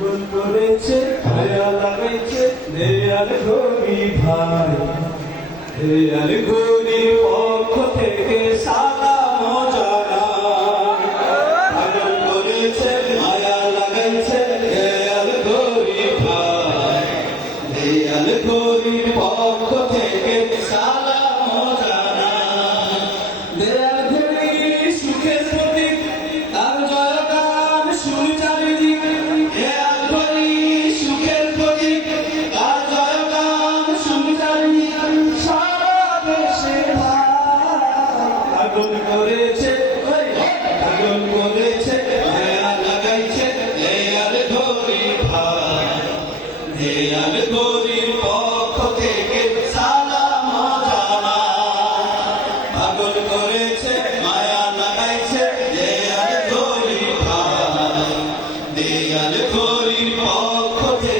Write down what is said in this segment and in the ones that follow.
গুণ করেছে ভায়া লাগাইছে দেয়াল গরি ভাই গরিব হুজুরির পক্ষ থেকে সালাম জানা। পাগল করেছে, মায়া লাগাইছে, দেয়াল ঘড়ির দেয়াল ঘড়ির পক্ষ থেকে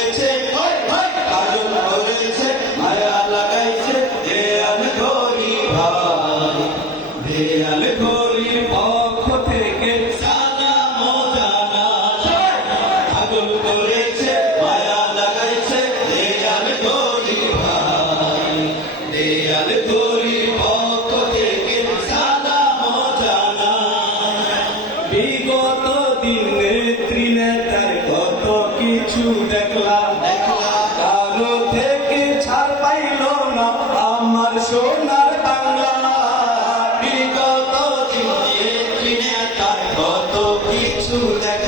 বিগত দিন নেত্রী নেতার কত কিছু দেখলাম। দেখলাম। কারও ছাড় পাইল না আমার সোনার বাংলা। বিগত দিন নেত্রী নেতার কত কিছু দেখ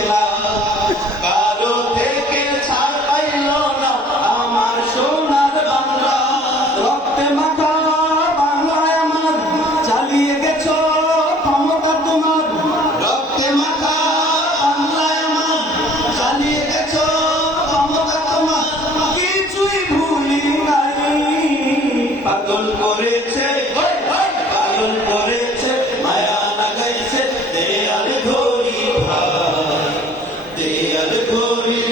করে।